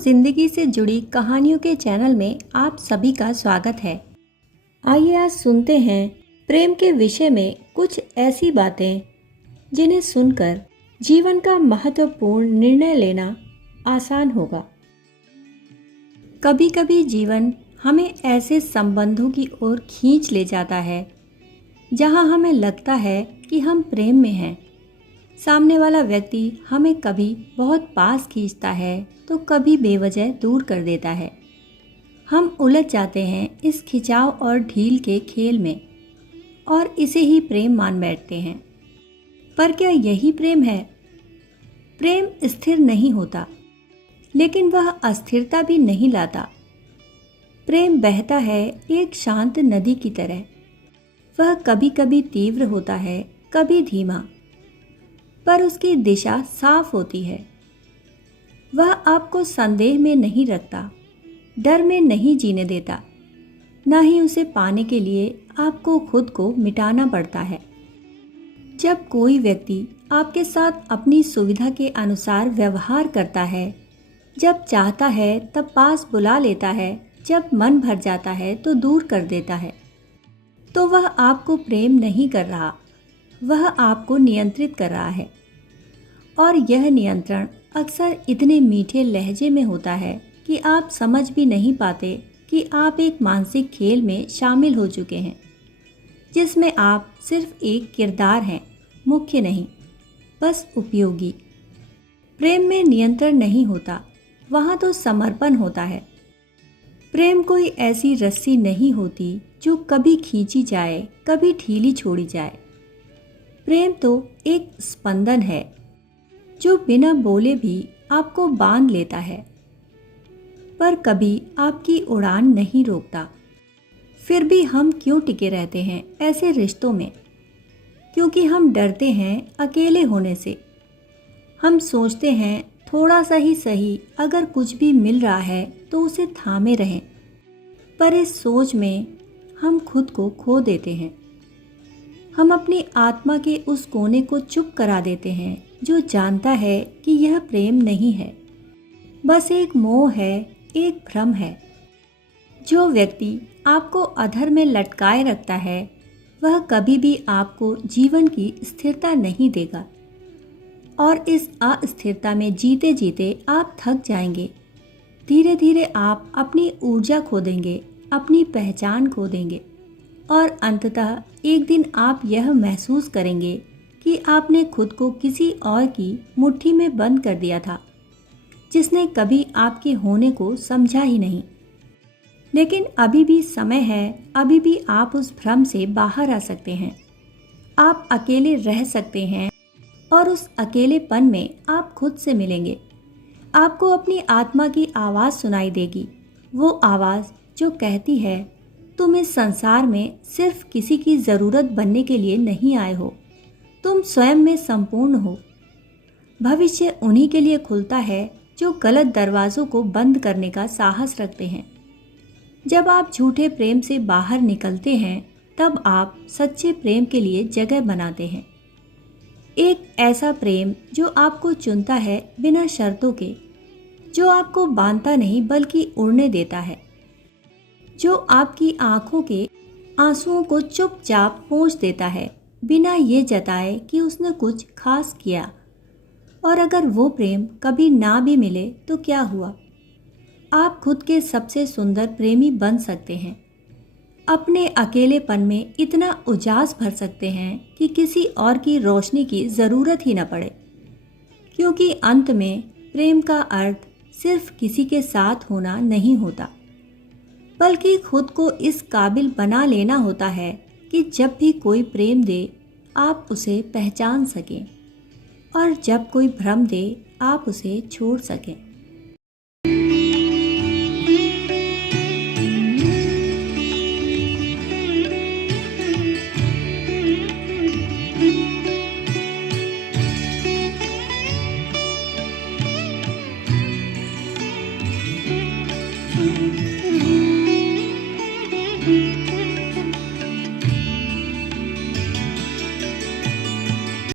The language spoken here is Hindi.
जिंदगी से जुड़ी कहानियों के चैनल में आप सभी का स्वागत है। आइए आज सुनते हैं प्रेम के विषय में कुछ ऐसी बातें जिन्हें सुनकर जीवन का महत्वपूर्ण निर्णय लेना आसान होगा। कभी कभी जीवन हमें ऐसे संबंधों की ओर खींच ले जाता है जहां हमें लगता है कि हम प्रेम में हैं। सामने वाला व्यक्ति हमें कभी बहुत पास खींचता है तो कभी बेवजह दूर कर देता है। हम उलझ जाते हैं इस खिंचाव और ढील के खेल में और इसे ही प्रेम मान बैठते हैं। पर क्या यही प्रेम है? प्रेम स्थिर नहीं होता, लेकिन वह अस्थिरता भी नहीं लाता। प्रेम बहता है एक शांत नदी की तरह। वह कभी कभी तीव्र होता है, कभी धीमा, पर उसकी दिशा साफ होती है। वह आपको संदेह में नहीं रखता, डर में नहीं जीने देता, न ही उसे पाने के लिए आपको खुद को मिटाना पड़ता है। जब कोई व्यक्ति आपके साथ अपनी सुविधा के अनुसार व्यवहार करता है, जब चाहता है तब पास बुला लेता है, जब मन भर जाता है तो दूर कर देता है, तो वह आपको प्रेम नहीं कर रहा, वह आपको नियंत्रित कर रहा है। और यह नियंत्रण अक्सर इतने मीठे लहजे में होता है कि आप समझ भी नहीं पाते कि आप एक मानसिक खेल में शामिल हो चुके हैं, जिसमें आप सिर्फ एक किरदार हैं, मुख्य नहीं, बस उपयोगी। प्रेम में नियंत्रण नहीं होता, वहाँ तो समर्पण होता है। प्रेम कोई ऐसी रस्सी नहीं होती जो कभी खींची जाए, कभी ढीली छोड़ी जाए। प्रेम तो एक स्पंदन है जो बिना बोले भी आपको बांध लेता है, पर कभी आपकी उड़ान नहीं रोकता। फिर भी हम क्यों टिके रहते हैं ऐसे रिश्तों में? क्योंकि हम डरते हैं अकेले होने से। हम सोचते हैं थोड़ा सा ही सही, अगर कुछ भी मिल रहा है तो उसे थामे रहें। पर इस सोच में हम खुद को खो देते हैं। हम अपनी आत्मा के उस कोने को चुप करा देते हैं जो जानता है कि यह प्रेम नहीं है, बस एक मोह है, एक भ्रम है। जो व्यक्ति आपको अधर में लटकाए रखता है, वह कभी भी आपको जीवन की स्थिरता नहीं देगा। और इस अस्थिरता में जीते जीते आप थक जाएंगे। धीरे धीरे आप अपनी ऊर्जा खो देंगे, अपनी पहचान खो देंगे, और अंततः एक दिन आप यह महसूस करेंगे कि आपने खुद को किसी और की मुट्ठी में बंद कर दिया था, जिसने कभी आपके होने को समझा ही नहीं। लेकिन अभी भी समय है, अभी भी आप उस भ्रम से बाहर आ सकते हैं। आप अकेले रह सकते हैं और उस अकेलेपन में आप खुद से मिलेंगे। आपको अपनी आत्मा की आवाज़ सुनाई देगी, वो आवाज़ जो कहती है तुम इस संसार में सिर्फ किसी की ज़रूरत बनने के लिए नहीं आए हो, तुम स्वयं में संपूर्ण हो। भविष्य उन्हीं के लिए खुलता है जो गलत दरवाज़ों को बंद करने का साहस रखते हैं। जब आप झूठे प्रेम से बाहर निकलते हैं, तब आप सच्चे प्रेम के लिए जगह बनाते हैं। एक ऐसा प्रेम जो आपको चुनता है बिना शर्तों के, जो आपको बांधता नहीं बल्कि उड़ने देता है, जो आपकी आंखों के आंसुओं को चुपचाप पोंछ देता है बिना ये जताए कि उसने कुछ खास किया। और अगर वो प्रेम कभी ना भी मिले तो क्या हुआ? आप खुद के सबसे सुंदर प्रेमी बन सकते हैं। अपने अकेलेपन में इतना उजास भर सकते हैं कि किसी और की रोशनी की ज़रूरत ही न पड़े। क्योंकि अंत में प्रेम का अर्थ सिर्फ किसी के साथ होना नहीं होता, बल्कि खुद को इस काबिल बना लेना होता है कि जब भी कोई प्रेम दे आप उसे पहचान सकें, और जब कोई भ्रम दे आप उसे छोड़ सकें।